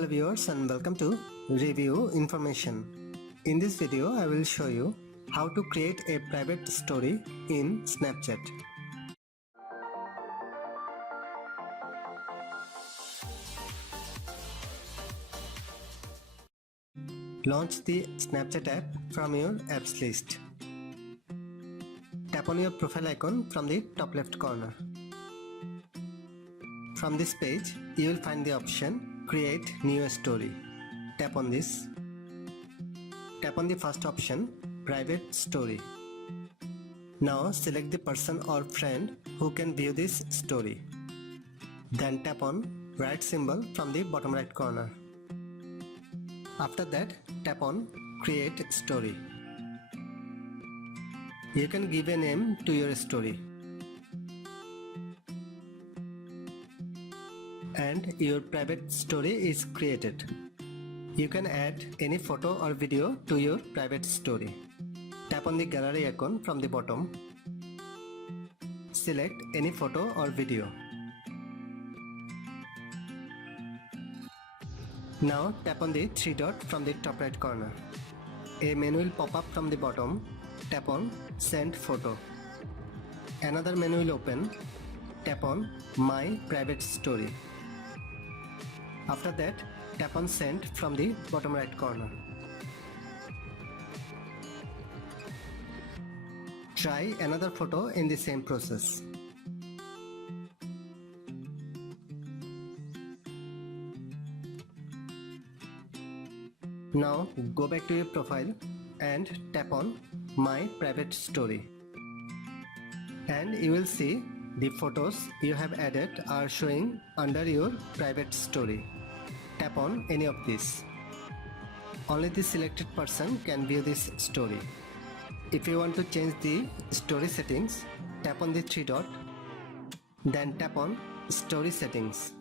Hello viewers and welcome to Review Information. In this video I will show you how to create a private story in Snapchat. Launch the Snapchat app from your apps list. Tap on your profile icon from the top left corner. From this page, you will find the option Create New Story. Tap on this. Tap on the first option, Private Story. Now select the person or friend who can view this story. Then tap on right symbol from the bottom right corner. After that, tap on Create Story. You can give a name to your story. And your private story is created. You can add any photo or video to your private story. Tap on the gallery icon from the bottom. Select any photo or video. Now tap on the three dot from the top right corner. A menu will pop up from the bottom. Tap on Send Photo. Another menu will open. Tap on My Private Story. After that, tap on Send from the bottom right corner. Try another photo in the same process. Now go back to your profile and tap on My Private Story. And you will see the photos you have added are showing under your private story. Tap on any of these. Only the selected person can view this story. If you want to change the story settings, tap on the three dot, then tap on Story Settings.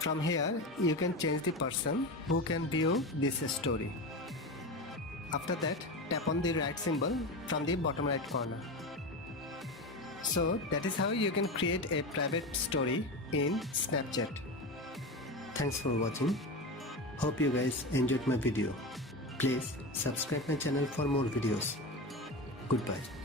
From here, you can change the person who can view this story. After that, tap on the right symbol from the bottom right corner. So that is how you can create a private story in Snapchat. Thanks for watching. Hope you guys enjoyed my video. Please subscribe my channel for more videos. Goodbye.